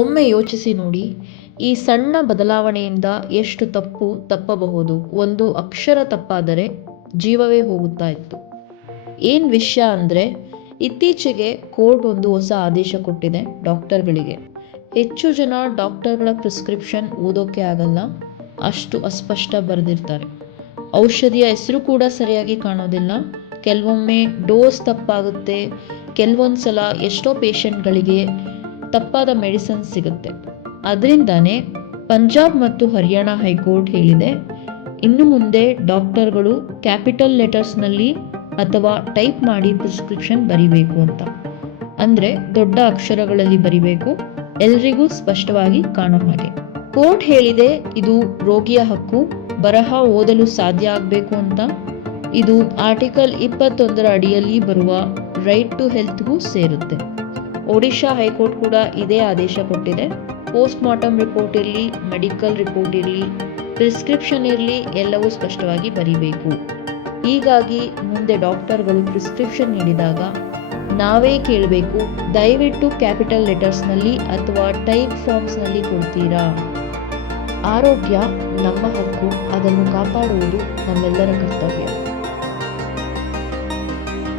ಒಮ್ಮೆ ಯೋಚಿಸಿ ನೋಡಿ, ಈ ಸಣ್ಣ ಬದಲಾವಣೆಯಿಂದ ಎಷ್ಟು ತಪ್ಪು ತಪ್ಪಬಹುದು? ಒಂದು ಅಕ್ಷರ ತಪ್ಪಾದರೆ ಜೀವವೇ ಹೋಗುತ್ತಾ ಇತ್ತು ಏನು ವಿಷಯ ಅಂದರೆ, ಇತ್ತೀಚೆಗೆ ಕೋರ್ಟ್ ಒಂದು ಹೊಸ ಆದೇಶ ಕೊಟ್ಟಿದೆ ಡಾಕ್ಟರ್ಗಳಿಗೆ. ಹೆಚ್ಚು ಜನ ಡಾಕ್ಟರ್ಗಳ ಪ್ರಿಸ್ಕ್ರಿಪ್ಷನ್ ಓದೋಕ್ಕೆ ಆಗಲ್ಲ, ಅಷ್ಟು ಅಸ್ಪಷ್ಟ ಬರೆದಿರ್ತಾರೆ. ಔಷಧಿಯ ಹೆಸರು ಕೂಡ ಸರಿಯಾಗಿ ಕಾಣೋದಿಲ್ಲ. ಕೆಲವೊಮ್ಮೆ ಡೋಸ್ ತಪ್ಪಾಗುತ್ತೆ. ಕೆಲವೊಂದು ಸಲ ಎಷ್ಟೋ ಪೇಷಂಟ್ಗಳಿಗೆ ತಪ್ಪಾದ ಮೆಡಿಸನ್ ಸಿಗುತ್ತೆ. ಅದರಿಂದನೇ ಪಂಜಾಬ್ ಮತ್ತು ಹರಿಯಾಣ ಹೈಕೋರ್ಟ್ ಹೇಳಿದೆ, ಇನ್ನು ಮುಂದೆ ಡಾಕ್ಟರ್ಗಳು ಕ್ಯಾಪಿಟಲ್ ಲೆಟರ್ಸ್ನಲ್ಲಿ ಅಥವಾ ಟೈಪ್ ಮಾಡಿ ಪ್ರಿಸ್ಕ್ರಿಪ್ಷನ್ ಬರಿಬೇಕು ಅಂತ. ಅಂದರೆ ದೊಡ್ಡ ಅಕ್ಷರಗಳಲ್ಲಿ ಬರಿಬೇಕು, ಎಲ್ರಿಗೂ ಸ್ಪಷ್ಟವಾಗಿ ಕಾಣೋ ಹಾಗೆ. ಕೋರ್ಟ್ ಹೇಳಿದೆ, ಇದು ರೋಗಿಯ ಹಕ್ಕು, ಬರಹ ಓದಲು ಸಾಧ್ಯ ಆಗಬೇಕು ಅಂತ. ಇದು ಆರ್ಟಿಕಲ್ ಇಪ್ಪತ್ತೊಂದರ ಅಡಿಯಲ್ಲಿ ಬರುವ ರೈಟ್ ಟು ಹೆಲ್ತ್ಗೂ ಸೇರುತ್ತೆ. ಒಡಿಶಾ ಹೈಕೋರ್ಟ್ ಕೂಡ ಇದೇ ಆದೇಶ ಕೊಟ್ಟಿದೆ. ಪೋಸ್ಟ್ ಮಾರ್ಟಮ್ ರಿಪೋರ್ಟ್ ಇರಲಿ, ಮೆಡಿಕಲ್ ರಿಪೋರ್ಟ್ ಇರಲಿ, ಪ್ರಿಸ್ಕ್ರಿಪ್ಷನ್ ಇರಲಿ ಎಲ್ಲವೂ ಸ್ಪಷ್ಟವಾಗಿ ಬರೀಬೇಕು. ಹೀಗಾಗಿ ಮುಂದೆ ಡಾಕ್ಟರ್ಗಳು ಪ್ರಿಸ್ಕ್ರಿಪ್ಷನ್ ನೀಡಿದಾಗ ನಾವೇ ಕೇಳಬೇಕು, ದಯವಿಟ್ಟು ಕ್ಯಾಪಿಟಲ್ ಲೆಟರ್ಸ್ನಲ್ಲಿ ಅಥವಾ ಟೈಪ್ ಫಾರ್ಮ್ಸ್ನಲ್ಲಿ ಕೊಡ್ತೀರಾ? ಆರೋಗ್ಯ ನಮ್ಮ ಹಕ್ಕು, ಅದನ್ನು ಕಾಪಾಡುವುದು ನಮ್ಮೆಲ್ಲರ ಕರ್ತವ್ಯ.